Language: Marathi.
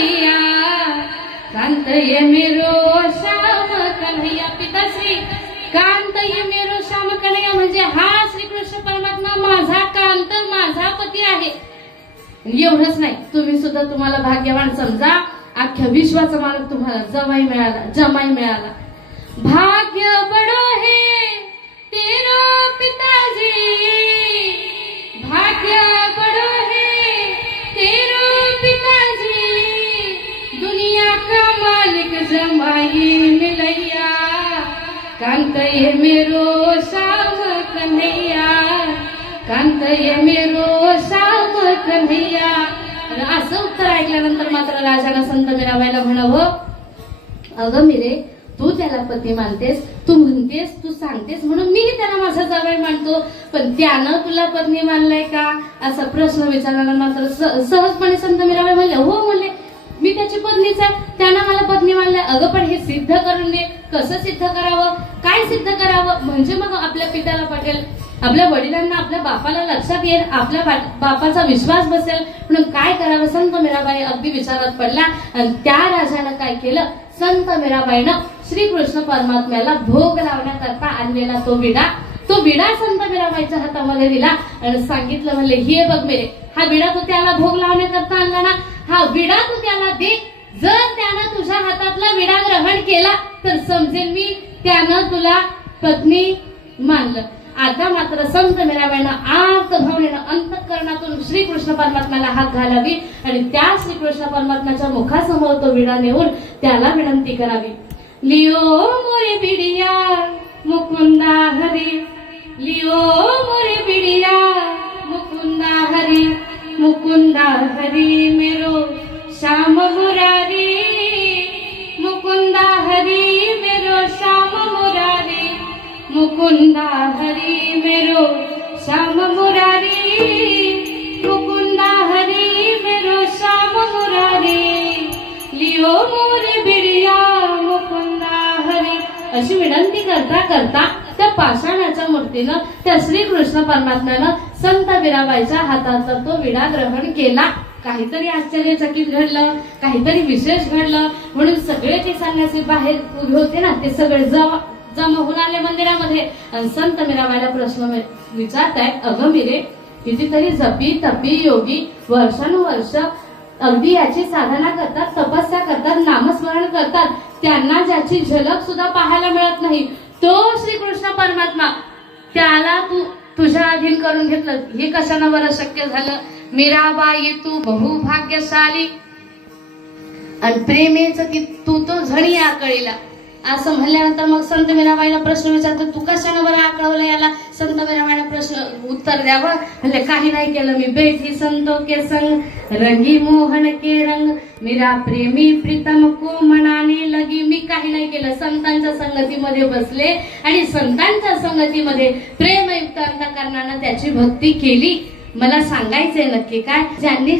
कन्हैया कांत ये मेरो श्याम कन्हैया. पिताश्री कांत ये मेरो श्याम कन्हैया म्हणजे हा श्रीकृष्ण परमात्मा माझा कांत माझा पती आहे. एवढंच नाही, तुम्ही सुद्धा तुम्हाला भाग्यवान समजा. अख्ख्या विश्वाचा मालक तुम्हाला जमाई मिळाला. भाग्य बडो है तेरो पिताजी, भाग्य बडो है तेरो पिताजी, दुनिया का मालिक जमाई मिलैया कांत ये मेरो श्याम कन्हैया कांत ये मेरो श्याम कन्हैया. असं उत्तर ऐकल्यानंतर मात्र राजाला संत मीराबाईला म्हणावं, अगं मिरे, तू त्याला पती मानतेस, तू म्हणतेस, तू सांगतेस म्हणून मीही त्याला माझा जावई मानतो, पण त्यानं तुला पत्नी मानलाय का असा प्रश्न विचारला. मात्र सहजपणे संत मीराबाई म्हणले, हो म्हणले, मी त्याची पत्नीच आहे, त्यानं मला पत्नी मानलाय. अगं पण हे सिद्ध करून दे. कसं सिद्ध करावं, काय सिद्ध करावं म्हणजे मग आपल्या पित्याला पटेल, आपल्या वडिलांना, आपल्या बापाला लक्षात येईल, आपल्या बापाचा विश्वास बसेल. म्हणून काय करावं, संत मीराबाई अगदी विचारात पडला. आणि त्या राजानं काय केलं, संत मीराबाईनं श्रीकृष्ण परमात्म्याला भोग लावण्याकरता आणलेला तो विडा संत मीराबाईच्या हातामध्ये दिला आणि सांगितलं, म्हणले, हे बघ मेरे, हा विडा तू त्याला भोग लावण्याकरता आणला ना, हा विडा तू त्याला दे. जर त्यानं तुझ्या हातातला विडा ग्रहण केला तर समजेल मी त्यानं तुला पत्नी मानलं. आता मात्र संत मीराबाईनं आर्त भावनेनं अंतःकरणातून श्रीकृष्ण परमात्म्याला हात घालावी आणि त्या श्रीकृष्ण परमात्म्याच्या मुखासमोर तो विडा नेऊन त्याला विनंती करावी. लिओ मोरे बिडिया मुकुंदा हरी, लिओ मोरे बिडिया मुकुंदा हरी, मुकुंदा हरी मेरो श्याम मुरारी, मुकुंदा हरी मेरो श्याम मुरारी, मुकुंदा हरी मेरो श्याम मुरारी, मुकुंदा हरी मेरो श्याम मुरारी, लिओ मोरे बिडिया मुकुंदा हरी. अशी विनंती करता करता त्या पाषाणाच्या मूर्तीनं त्या श्रीकृष्ण परमात्म्यानं संत मीराबाईच्या हाताचा तो विडा ग्रहण केला. काहीतरी आश्चर्यचकित घडलं, काहीतरी विशेष घडलं. म्हणून सगळे ते संन्यासी बाहेर उभे होते ना, ते सगळे जमा होऊन आले मंदिरामध्ये आणि संत मीराबाईला प्रश्न विचारतायत, अगं मिरे, कितीतरी जपी तपी योगी वर्षानुवर्ष अगदी याची साधना करतात, तपस्या करतात, नामस्मरण करतात, त्यांना ज्याची झलक सुद्धा पाहायला मिळत नाही, तो श्रीकृष्ण परमात्मा, त्याला तू तुझ्या अधीन करून घेतलं, हे कशानं बरं शक्य झालं? मीराबाई तू बहुभाग्यशाली आणि प्रेमेचं की तू तो झणी आकळीला. असं म्हणल्यानंतर मग संत मीराबाईला प्रश्न विचारतो, तू कशानं बरं आकळवलं याला? संत मीराबाईला प्रश्न उत्तर द्यावं, म्हणजे काही नाही केलं मी, बैठी संतो के संग रंगी मोहन के रंग, मीरा प्रेमी प्रीतम को मनाने लगी. मी काही नाही केलं, संतांच्या संगतीमध्ये बसले आणि संतांच्या संगतीमध्ये प्रेमयुक्त अंतःकरणानं त्याची भक्ती केली. मला सांगायचंय नक्की काय, ज्यांनी